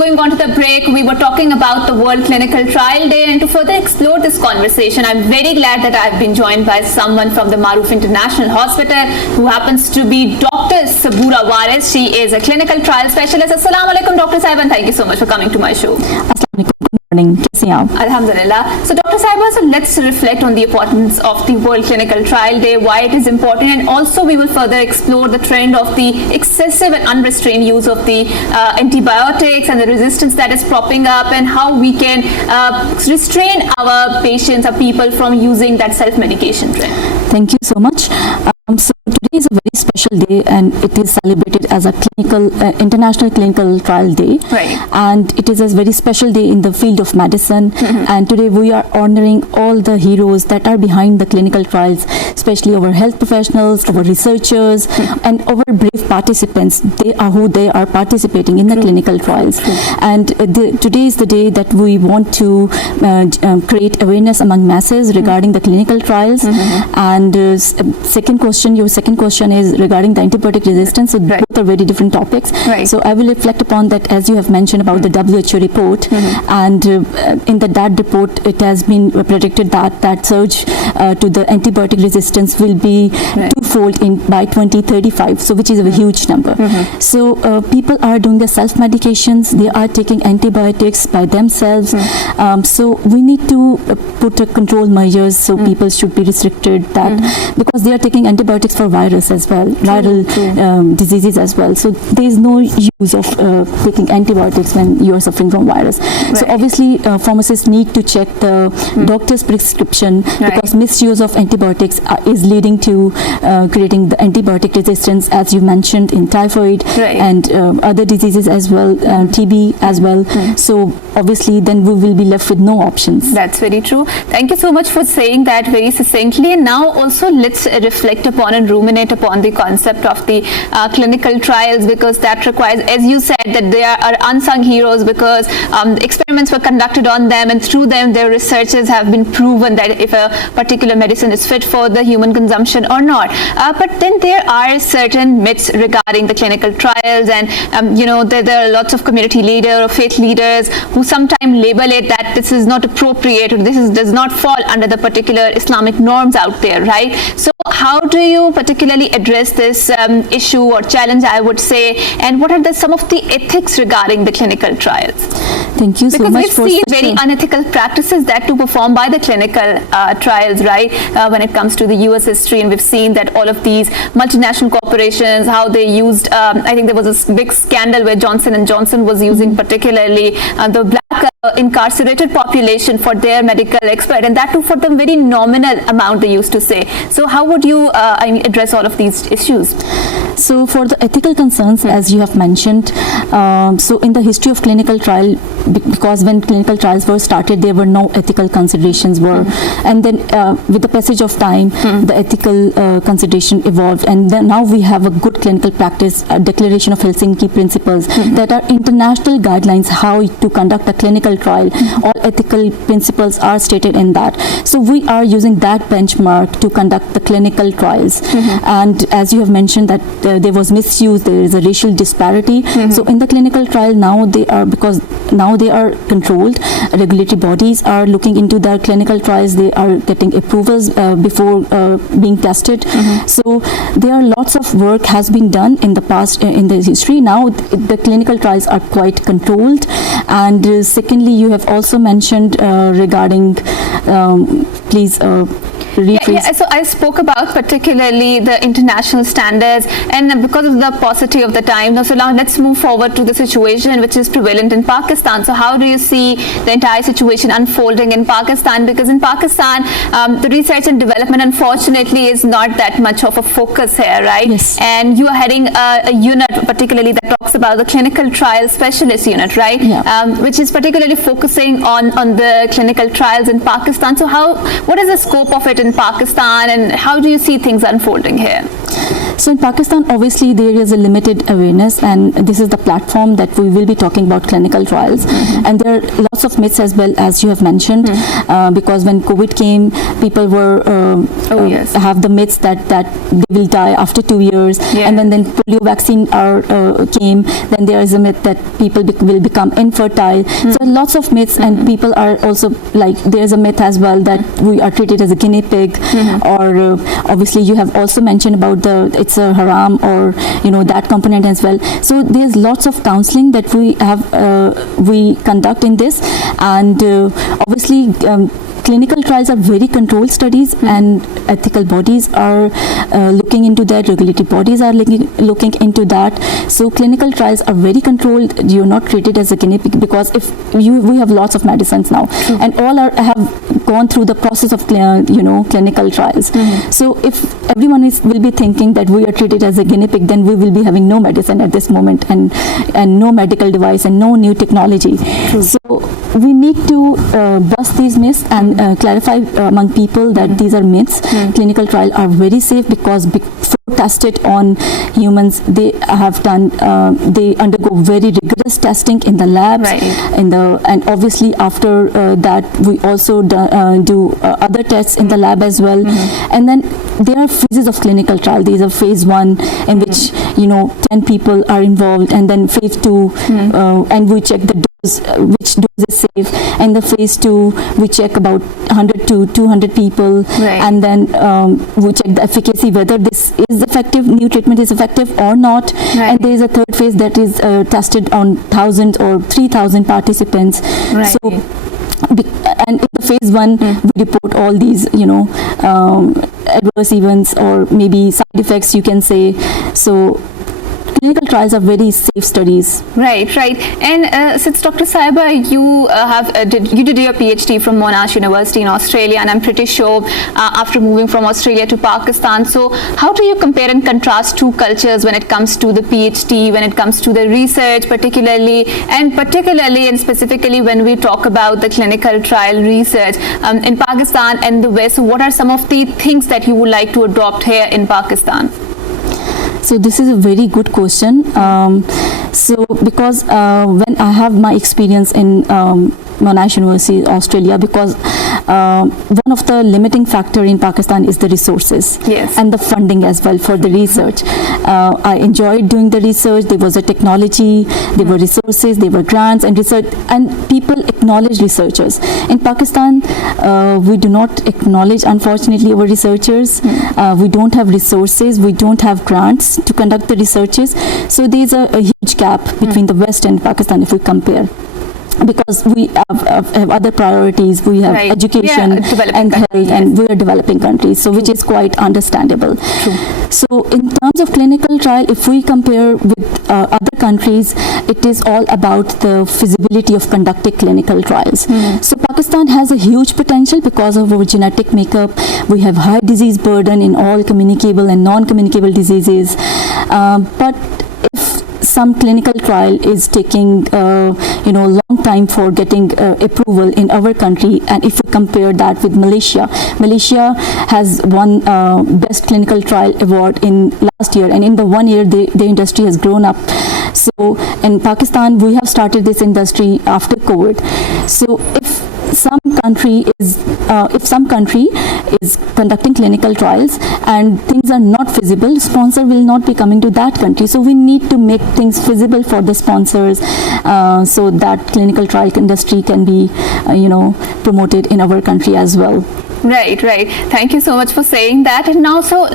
going on to the break, we were talking about the World Clinical Trial Day, and to further explore this conversation, I'm very glad that I've been joined by someone from the Maroof International Hospital who happens to be Dr. Saboora Waris. She is a clinical trial specialist. Assalamu alaikum, Dr. Saib, and thank you so much for coming to my show. Alhamdulillah. So Dr. Saib, so let's reflect on the importance of the World Clinical Trial Day, why it is important, and also we will further explore the trend of the excessive and unrestrained use of the antibiotics and the resistance that is propping up, and how we can restrain our patients, our people from using that self-medication trend. Thank you so much. So today is a very special day, and it is celebrated as a International Clinical Trial Day. Right. And it is a very special day in the field of medicine. And today we are honoring all the heroes that are behind the clinical trials, especially our health professionals, our researchers, and our brave participants. They are who they are participating in the clinical trials. And today is the day that we want to create awareness among masses regarding the clinical trials. And your second question is regarding the antibiotic resistance. So both are very different topics. So I will reflect upon that, as you have mentioned about the WHO report. And in that report, it has been predicted that surge to the antibiotic resistance will be twofold by 2035. So which is a huge number. So people are doing the self-medications. They are taking antibiotics by themselves. So we need to put a control measures. So people should be restricted that because they are taking antibiotics for virus as well, viral diseases as well. So there is no use of taking antibiotics when you are suffering from virus. So obviously pharmacists need to check the doctor's prescription because misuse of antibiotics is leading to creating the antibiotic resistance, as you mentioned, in typhoid and other diseases as well, TB as well. So obviously then we will be left with no options. That's very true. Thank you so much for saying that very succinctly. And now also let's reflect upon and ruminate upon the concept of the clinical trials, because that requires, as you said, that they are unsung heroes because experiments were conducted on them, and through them their researchers have been proven that if a particular medicine is fit for the human consumption or not. But then there are certain myths regarding the clinical trials, and there are lots of community leaders or faith leaders who sometimes label it that this is not appropriate, or this does not fall under the particular Islamic norms out there, right? So how do you particularly address this issue or challenge, I would say, and what are some of the ethics regarding the clinical trials? Thank you so much. Because we've seen very unethical practices that to perform by the clinical trials, right? When it comes to the US history, and we've seen that all of these multinational corporations, how they used, I think there was a big scandal where Johnson & Johnson was using particularly the black incarcerated population for their medical expert, and that too for the very nominal amount they used to say. So how would you address all of these issues? So for the ethical concerns, as you have mentioned, so in the history of clinical trial, because when clinical trials were started, there were no ethical considerations and then with the passage of time, the ethical consideration evolved, and then now we have a good clinical practice, a declaration of Helsinki principles that are international guidelines how to conduct a clinical trial. All ethical principles are stated in that. So we are using that benchmark to conduct the clinical trials. And as you have mentioned that there was misuse, there is a racial disparity. So in the clinical trial now they are controlled. Regulatory bodies are looking into their clinical trials. They are getting approvals before being tested. So there are lots of work has been done in the past in the history. Now the clinical trials are quite controlled. And secondly, you have also mentioned regarding please so I spoke about particularly the international standards, and because of the paucity of the time, so now let's move forward to the situation which is prevalent in Pakistan. So how do you see the entire situation unfolding in Pakistan? Because in Pakistan, the research and development unfortunately is not that much of a focus here, right? Yes. And you are heading a unit particularly that talks about the clinical trial specialist unit, right? Which is particularly focusing on the clinical trials in Pakistan. So what is the scope of it in Pakistan, and how do you see things unfolding here? So in Pakistan, obviously there is a limited awareness, and this is the platform that we will be talking about clinical trials. And there are lots of myths as well, as you have mentioned, because when COVID came, people were have the myths that they will die after 2 years, and when then polio vaccine came, then there is a myth that people will become infertile. So lots of myths, and people are also like, there's a myth as well that we are treated as a guinea pig, or obviously you have also mentioned about it's a haram, or that component as well. So there's lots of counseling that we conduct in this, and obviously clinical trials are very controlled studies, and ethical bodies are looking into that, regulatory bodies are looking into that. So clinical trials are very controlled. You're not treated as a guinea pig, because we have lots of medicines now, and all have gone through the process of clinical trials. So if everyone will be thinking that we are treated as a guinea pig, then we will be having no medicine at this moment, and no medical device and no new technology. So we need to bust these myths and clarify among people that these are myths. Clinical trials are very safe, because before tested on humans, they undergo very rigorous testing in the labs, and obviously after that we also do other tests in the lab as well. And then there are phases of clinical trial. These are phase 1, in which 10 people are involved, and then phase 2, and we check the dose, which dose is safe, and the phase 2 we check about 100 to 200 people, and then we check the efficacy, whether this is effective, new treatment is effective or not. And there is a third phase that is tested on 1,000 or 3,000 participants. So and in the phase 1 we report all these adverse events, or maybe side effects, you can say. So clinical trials are very safe studies. Right. And since Dr. Saboora, you did your PhD from Monash University in Australia, and I'm pretty sure after moving from Australia to Pakistan, so how do you compare and contrast two cultures when it comes to the PhD, when it comes to the research, particularly and specifically when we talk about the clinical trial research in Pakistan and the West? So what are some of the things that you would like to adopt here in Pakistan? So this is a very good question. So because when I have my experience in Monash University, Australia, because one of the limiting factor in Pakistan is the resources and the funding as well for the research. I enjoyed doing the research. There was a technology, there were resources, there were grants and research, and people acknowledge researchers. In Pakistan, we do not acknowledge, unfortunately, our researchers. We don't have resources, we don't have grants to conduct the researches. So there's a huge gap between the West and Pakistan if we compare. Because we have other priorities, we have education and health, and we are developing countries, so which is quite understandable. So in terms of clinical trial, if we compare with other countries, it is all about the feasibility of conducting clinical trials. So Pakistan has a huge potential because of our genetic makeup. We have high disease burden in all communicable and non-communicable diseases, but if some clinical trial is taking long time for getting approval in our country, and if we compare that with Malaysia has won best clinical trial award in last year, and in the 1 year the industry has grown up. So in Pakistan we have started this industry after COVID. So if some country is conducting clinical trials and things are not feasible, sponsor will not be coming to that country. So we need to make things feasible for the sponsors, so that clinical trial industry can be promoted in our country as well. Right. Thank you so much for saying that. And now, so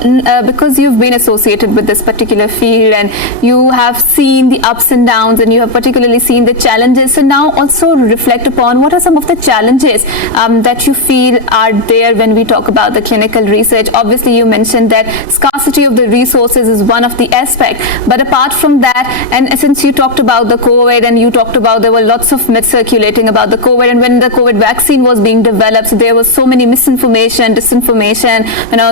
because you've been associated with this particular field and you have seen the ups and downs, and you have particularly seen the challenges, so now also reflect upon what are some of the challenges that you feel are there when we talk about the clinical research. Obviously, you mentioned that scarcity of the resources is one of the aspects, but apart from that, and since you talked about the COVID, and you talked about there were lots of myths circulating about the COVID, and when the COVID vaccine was being developed, so there was so many misinformation misinformation, disinformation.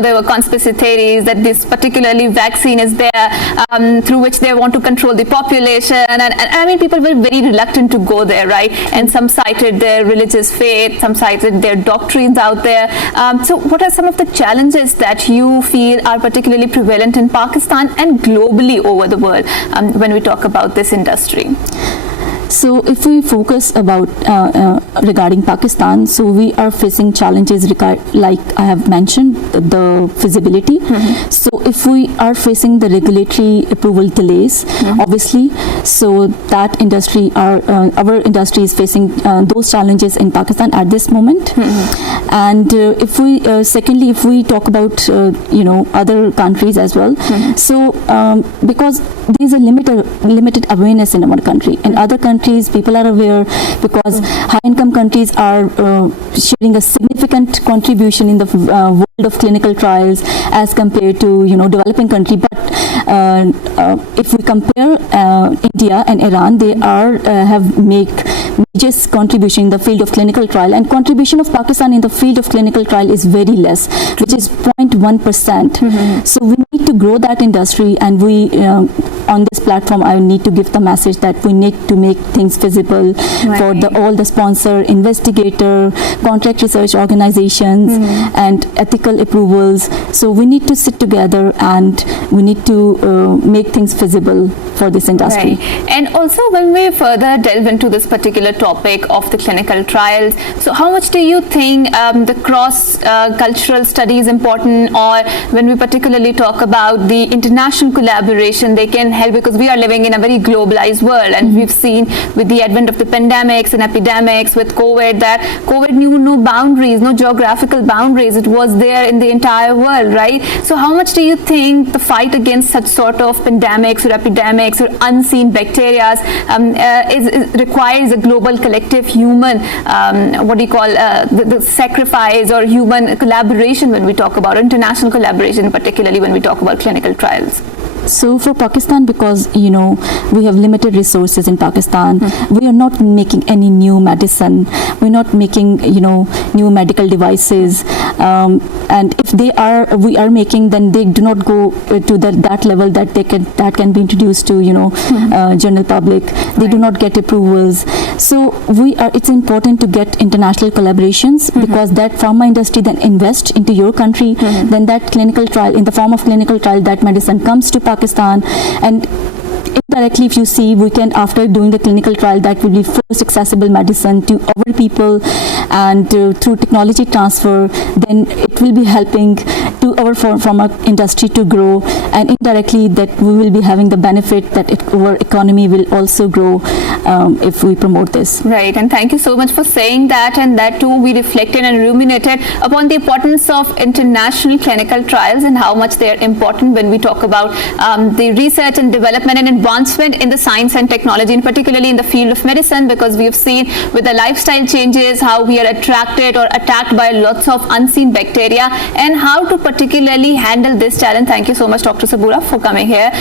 There were conspiracy theories that this particularly vaccine is there through which they want to control the population, and I mean, people were very reluctant to go there, right? And some cited their religious faith, some cited their doctrines out there. So what are some of the challenges that you feel are particularly prevalent in Pakistan and globally over the world when we talk about this industry? So if we focus about regarding Pakistan, so we are facing challenges like I have mentioned, the feasibility. So if we are facing the regulatory approval delays, obviously, so that industry, our industry is facing those challenges in Pakistan at this moment. And if we secondly, if we talk about other countries as well, so because there is a limited awareness in our country. In other countries, people are aware because high-income countries are sharing a significant contribution in the world of clinical trials as compared to developing country. But if we compare India and Iran, they have make major contribution in the field of clinical trial, and contribution of Pakistan in the field of clinical trial is very less, which is 0.1%. So we need to grow that industry, and we on this platform I need to give the message that we need to make things visible for all the sponsor, investigator, contract research organizations and ethical approvals. So we need to sit together and we need to make things visible for this industry. And also, when we further delve into this particular topic of the clinical trials, so how much do you think the cross-cultural study is important, or when we particularly talk about the international collaboration, they can help, because we are living in a very globalized world, and we've seen with the advent of the pandemics and epidemics with COVID that COVID knew no boundaries, no geographical boundaries. It was there in the entire world, right? So how much do you think the fight against such sort of pandemics or epidemics or unseen bacteria requires a global collective human the sacrifice or human collaboration when we talk about international collaboration, particularly when we talk about clinical trials? So for Pakistan, because we have limited resources in Pakistan, we are not making any new medicine, we're not making new medical devices, and if we are making, then they do not go to that level that can be introduced to general public. They do not get approvals. So it's important to get international collaborations, because that pharma industry then invest into your country, then that clinical trial, in the form of clinical trial, that medicine comes to Pakistan, and indirectly, if you see, we can, after doing the clinical trial, that will be first accessible medicine to our people, and through technology transfer, then it will be helping to our pharma industry to grow, and indirectly that we will be having the benefit that our economy will also grow if we promote this. Right, and thank you so much for saying that, and that too we reflected and ruminated upon the importance of international clinical trials and how much they are important when we talk about the research and development and advancement in the science and technology, and particularly in the field of medicine, because we have seen with the lifestyle changes how we are attracted or attacked by lots of unseen bacteria, and how to particularly handle this challenge. Thank you so much, Dr. Saboora, for coming here